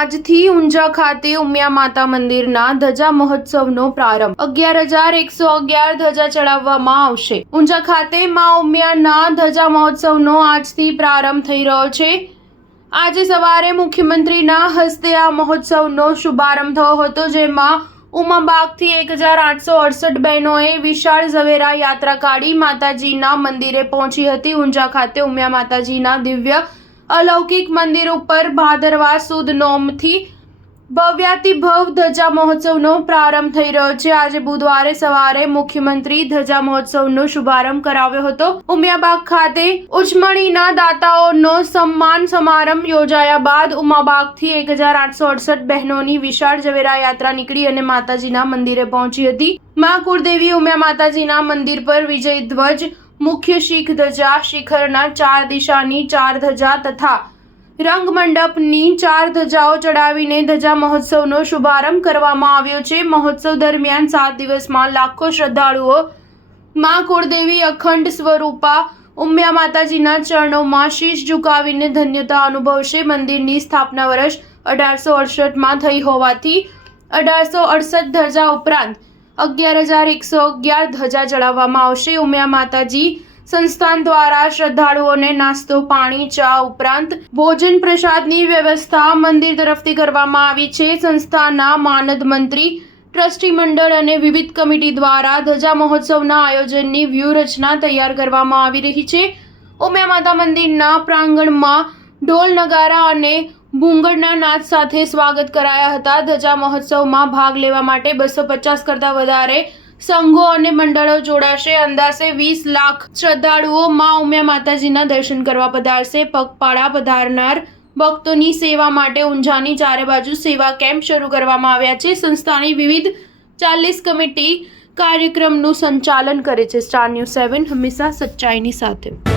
આજથી ઊંઝા ખાતે ઉમિયા માતા મંદિરના ધજા મહોત્સવનો પ્રારંભ 11,111 ધજા ચડાવવામાં આવશે। ઊંઝા ખાતે માં ઉમિયાના ધજા મહોત્સવનો આજથી પ્રારંભ થઈ રહ્યો છે। આજે સવારે મુખ્યમંત્રીના હસ્તે આ મહોત્સવનો શુભારંભ થયો હતો, જેમાં ઉમાબાગથી 1,868 બહેનોએ વિશાળ ઝવેરા યાત્રા કાઢી માતાજીના મંદિરે પહોંચી હતી। ઊંઝા ખાતે ઉમિયા માતાજીના દિવ્ય अलौकिक मंदिर पर भादरवा सुद नोमथी भव्यातिभव धजा महोत्सवनो प्रारंभ थई रह्यो छे। आज बुधवारे सवारे मुख्यमंत्री धजा महोत्सवनो शुभारंभ कराव्यो हतो। उमियाबाग खाते उचमणीना दाताओनो सम्मान समारंभ योजाया बाद उमाबागथी 1,868 बहनोनी विशाળ ઝવેરા યાત્રા નીકળી અને માતાજીના મંદિરે પહોંચી હતી। માં કુળદેવી ઉમિયા માતાજીના મંદિર પર વિજય ધ્વજ, मुख्य शीख धजा, शिखरना 4 दिशानी 4 धजा तथा रंग मंडपनी 4 धजाओ चढ़ावीने धजा महोत्सवनो शुभारंभ करवामां आव्यो छे। महोत्सव दरमियान 7 दिवसमां लाखों श्रद्धाळुओ मां कुळदेवी अखंड स्वरूपा उमिया माताजीना चरणोमां शीश झुकावीने धन्यता अनुभवशे। मंदिरनी स्थापना वर्ष 1868 मां थई होवाथी 1868 धजा उपरांत 11,111 ધજા ચડાવવામાં આવશે। ઉમિયા માતાજી સંસ્થાન દ્વારા શ્રદ્ધાળુઓને નાસ્તો, પાણી, ચા ઉપરાંત ભોજન પ્રસાદની વ્યવસ્થા મંદિર તરફથી કરવામાં આવી છે। સંસ્થાના માનદ મંત્રી, ટ્રસ્ટી મંડળ અને વિવિધ કમિટી દ્વારા ધજા મહોત્સવના આયોજનની વ્યૂહરચના તૈયાર કરવામાં આવી રહી છે। ઉમિયા માતા મંદિરના પ્રાંગણમાં ઢોલ, નગારા અને ભૂંગળના નાદ સાથે સ્વાગત કરાયા હતા। ધજા મહોત્સવમાં ભાગ લેવા માટે 250 કરતાં વધારે સંઘો અને મંડળો જોડાશે। અંદાજે 20 લાખ શ્રદ્ધાળુઓ માં ઉમિયા માતાજીના દર્શન કરવા પધારશે। પગપાળા પધારનાર ભક્તોની સેવા માટે ઊંઝાની ચારે બાજુ સેવા કેમ્પ શરૂ કરવામાં આવ્યા છે। સંસ્થાની વિવિધ 40 કમિટી કાર્યક્રમનું સંચાલન કરે છે। સ્ટાર ન્યૂઝ 7 હંમેશા સચ્ચાઈની સાથે।